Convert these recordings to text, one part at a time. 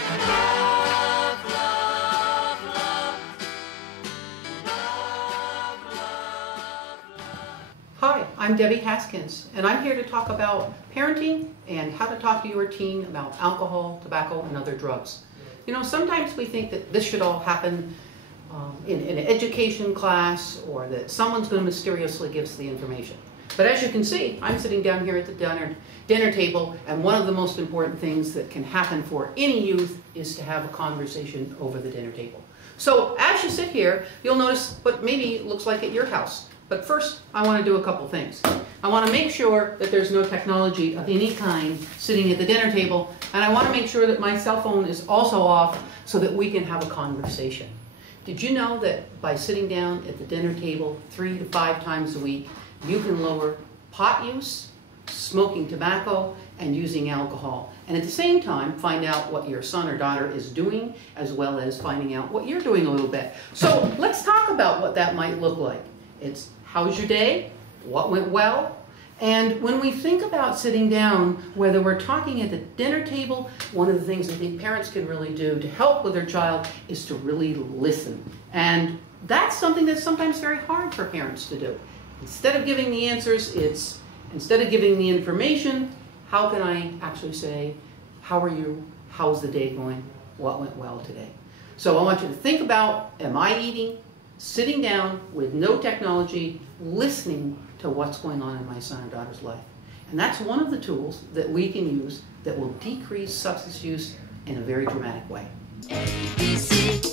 Love, love, love. Love, love, love. Hi, I'm Debby Haskins, and I'm here to talk about parenting and how to talk to your teen about alcohol, tobacco, and other drugs. You know, sometimes we think that this should all happen in an education class, or that someone's going to mysteriously give us the information. But as you can see, I'm sitting down here at the dinner table, and one of the most important things that can happen for any youth is to have a conversation over the dinner table. So as you sit here, you'll notice what maybe looks like at your house. But first, I want to do a couple things. I want to make sure that there's no technology of any kind sitting at the dinner table, and I want to make sure that my cell phone is also off so that we can have a conversation. Did you know that by sitting down at the dinner table 3 to 5 times a week, you can lower pot use, smoking tobacco, and using alcohol, and at the same time find out what your son or daughter is doing, as well as finding out what you're doing a little bit. So let's talk about what that might look like. It's how's your day? What went well? And when we think about sitting down, whether we're talking at the dinner table, one of the things I think parents can really do to help with their child is to really listen. And that's something that's sometimes very hard for parents to do. Instead of giving the answers, it's instead of giving the information, how can I actually say, how are you? How's the day going? What went well today? So I want you to think about, am I eating? Sitting down with no technology, listening to what's going on in my son or daughter's life. And that's one of the tools that we can use that will decrease substance use in a very dramatic way. ABC,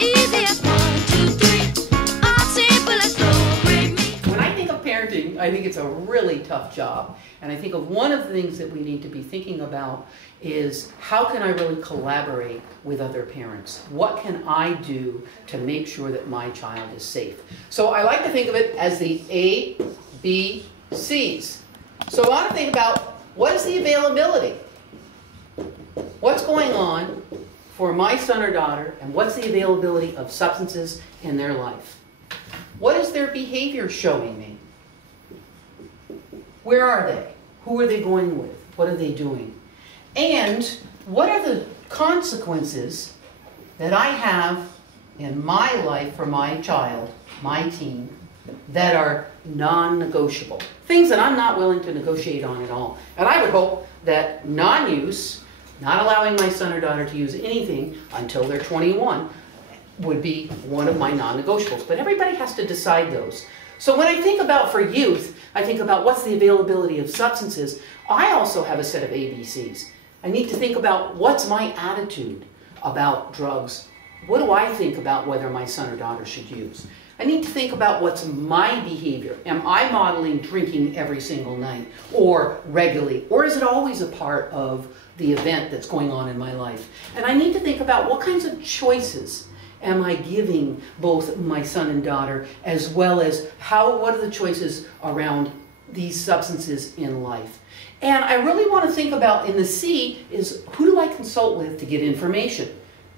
easy as 1, 2, 3. All simple as slow, great me. When I think of parenting, I think it's a really tough job. And I think of one of the things that we need to be thinking about is how can I really collaborate with other parents? What can I do to make sure that my child is safe? So I like to think of it as the A, B, C's. So I want to think about what is the availability? What's going on for my son or daughter, and what's the availability of substances in their life? What is their behavior showing me? Where are they? Who are they going with? What are they doing? And what are the consequences that I have in my life for my child, my teen, that are non-negotiable? Things that I'm not willing to negotiate on at all. And I would hope that non-use, not allowing my son or daughter to use anything until they're 21, would be one of my non-negotiables. But everybody has to decide those. So when I think about for youth, I think about what's the availability of substances. I also have a set of ABCs. I need to think about what's my attitude about drugs. What do I think about whether my son or daughter should use? I need to think about what's my behavior. Am I modeling drinking every single night or regularly? Or is it always a part of the event that's going on in my life? And I need to think about what kinds of choices am I giving both my son and daughter, as well as what are the choices around these substances in life. And I really want to think about, in the C, is who do I consult with to get information?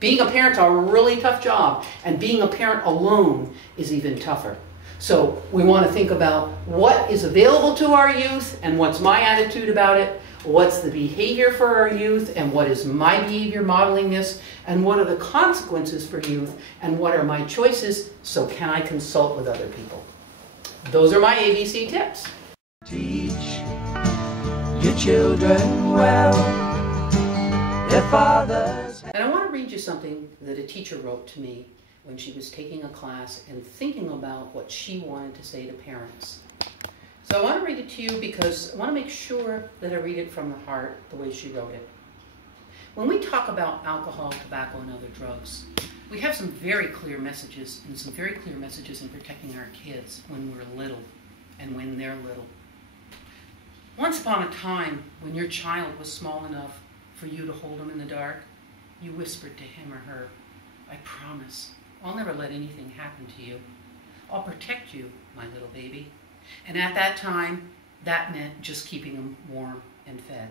Being a parent's a really tough job, and being a parent alone is even tougher. So we want to think about what is available to our youth and what's my attitude about it, what's the behavior for our youth and what is my behavior modeling this, and what are the consequences for youth and what are my choices, so can I consult with other people? Those are my ABC tips. Teach your children well, their fathers. And I want to read you something that a teacher wrote to me when she was taking a class and thinking about what she wanted to say to parents. So I want to read it to you because I want to make sure that I read it from the heart the way she wrote it. When we talk about alcohol, tobacco, and other drugs, we have some very clear messages, and some very clear messages in protecting our kids when we're little and when they're little. Once upon a time, when your child was small enough for you to hold him in the dark, you whispered to him or her, "I promise, I'll never let anything happen to you. I'll protect you, my little baby." And at that time, that meant just keeping him warm and fed.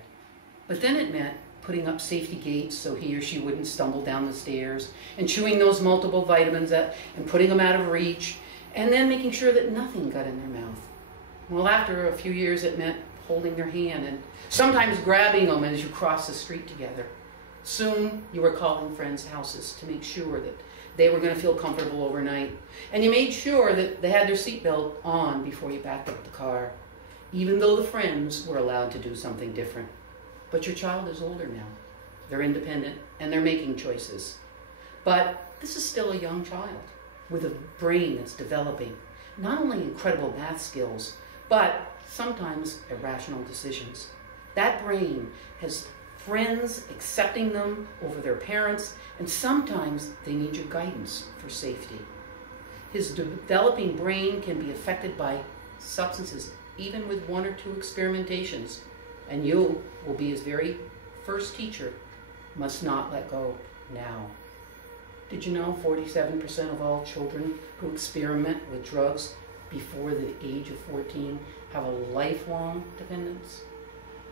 But then it meant putting up safety gates so he or she wouldn't stumble down the stairs, and chewing those multiple vitamins and putting them out of reach, and then making sure that nothing got in their mouth. Well, after a few years, it meant holding their hand and sometimes grabbing them as you cross the street together. Soon you were calling friends' houses to make sure that they were going to feel comfortable overnight. And you made sure that they had their seatbelt on before you backed up the car, even though the friends were allowed to do something different. But your child is older now. They're independent and they're making choices. But this is still a young child with a brain that's developing not only incredible math skills, but sometimes irrational decisions. That brain has friends accepting them over their parents, and sometimes they need your guidance for safety. His developing brain can be affected by substances, even with 1 or 2 experimentations, and you will be his very first teacher. Must not let go now. Did you know 47% of all children who experiment with drugs before the age of 14 have a lifelong dependence?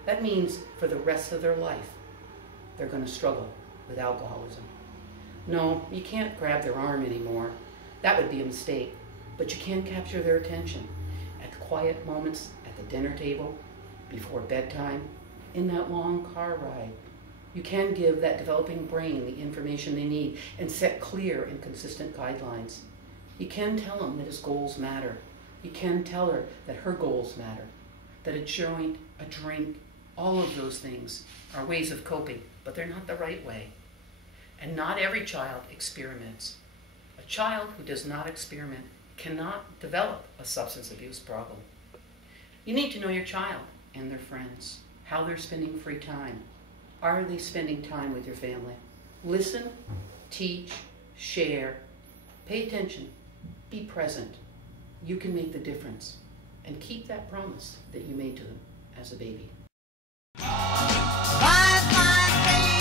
That means for the rest of their life, they're going to struggle with alcoholism. No, you can't grab their arm anymore. That would be a mistake. But you can capture their attention at the quiet moments at the dinner table, before bedtime, in that long car ride. You can give that developing brain the information they need and set clear and consistent guidelines. You can tell him that his goals matter. You can tell her that her goals matter, that a joint, a drink, all of those things are ways of coping, but they're not the right way. And not every child experiments. A child who does not experiment cannot develop a substance abuse problem. You need to know your child and their friends, how they're spending free time. Are they spending time with your family? Listen, teach, share, pay attention, be present. You can make the difference, and keep that promise that you made to them as a baby. Bye, bye, baby.